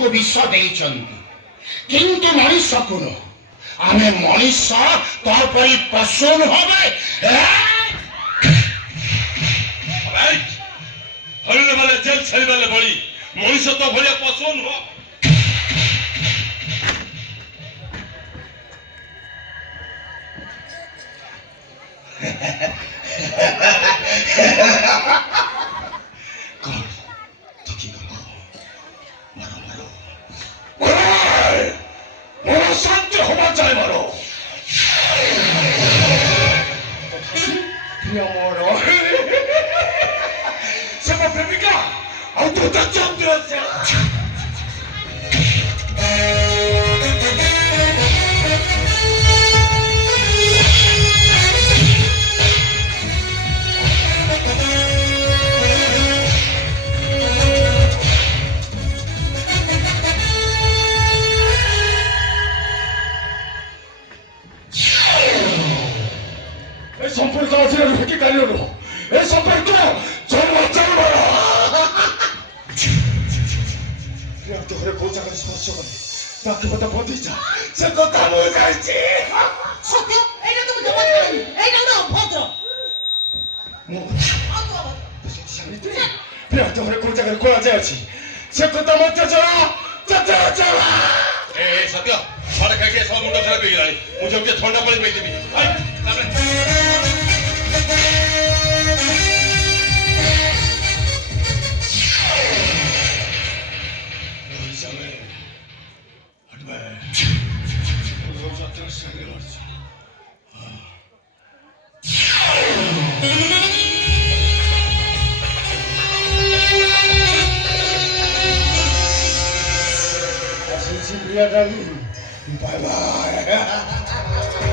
ଆମକୁ ବିଷ ଦେଇଛନ୍ତି, କିନ୍ତୁ ମଣିଷ କୋଣ ଆମେ ମଣିଷ ତପରି ପଶୁ ନୁହଁ। ହରିଣ ବାଲେ ଜେଲ ଛାଡ଼ିବାଲେ ଭଳି ମଣିଷ ତ ଭଳିଆ ପଶୁ ନୁହଁ। শান্তি হওয়া চাই মারো সে প্রেমিকা আর তো চন্দ্র সম্পর্ক আছে ঢুকে গেল এই সম্পর্ক ঘরে কোন জায়গায় স্পর্শ করে তাকে কথা বলতে যা সে কথা বোঝাইছে সত্য এইটা তুমি জমা দিবে এইটা না ভদ্র ঘরে কোন জায়গায় কোন আছে সে কথা মধ্যে চলা চলা ସତ୍ୟ ଥଣ୍ଡା ଖାଇକି ସବୁ ମୁଣ୍ଡ ଖରାପ ହେଇଗଲାଣି। ମୁଁ ଯେମିତି ଥଣ୍ଡା ପାଣି ପିଇଦେବି। Bye bye.